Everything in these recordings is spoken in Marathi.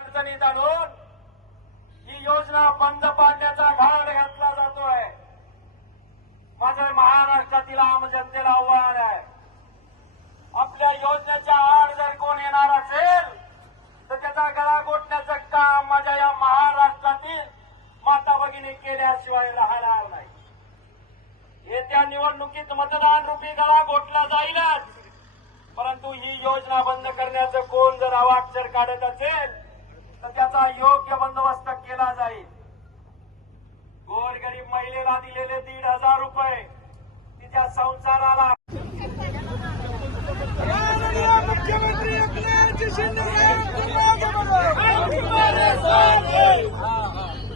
अडचणीत आणून ही योजना बंद घाट घातला जातोय. माझं महाराष्ट्रातील आम जनतेला आव्हान आहे. आपल्या योजनेच्या केल्याशिवाय राहणार नाही. येत्या निवडणुकीत मतदान रुपी गळा घोटला जाईलच. परंतु ही योजना बंद करण्याचं कोण जर अवाक्षर काढत असेल तर त्याचा योग्य बंदोबस्त केला जाईल. गोरगरीब महिलेला दिलेले दीड हजार रुपये तिच्या संसाराला मुख्यमंत्री एकनाथ शिंदे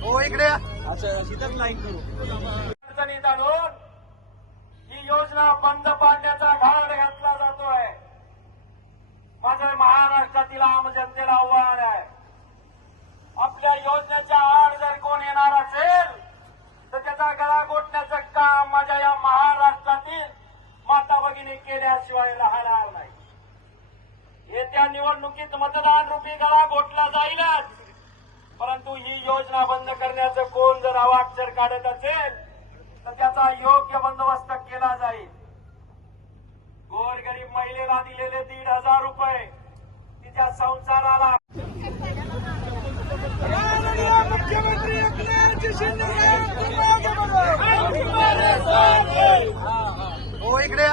हो इकडे अडचणीत आणून ही योजना बंद पाडण्याचा घाट घातला जातोय. माझं महाराष्ट्रातील आम जनतेला आव्हान आहे. आपल्या योजनेच्या आड जर कोण येणार असेल तर त्याचा गळा घोटण्याचं काम माझ्या या महाराष्ट्रातील माता भगिनी केल्याशिवाय राहणार नाही. येत्या निवडणुकीत मतदान रुपी गळा घोटला जाईलच. परंतु ही योजना बंद करण्याचं कोण जर अवाक्षर काढत असेल तर त्याचा योग्य बंदोबस्त केला जाईल. गोरगरीब महिलेला दिलेले दीड हजार रुपये तिच्या संसाराला मुख्यमंत्री एकनाथ शिंदे इकडे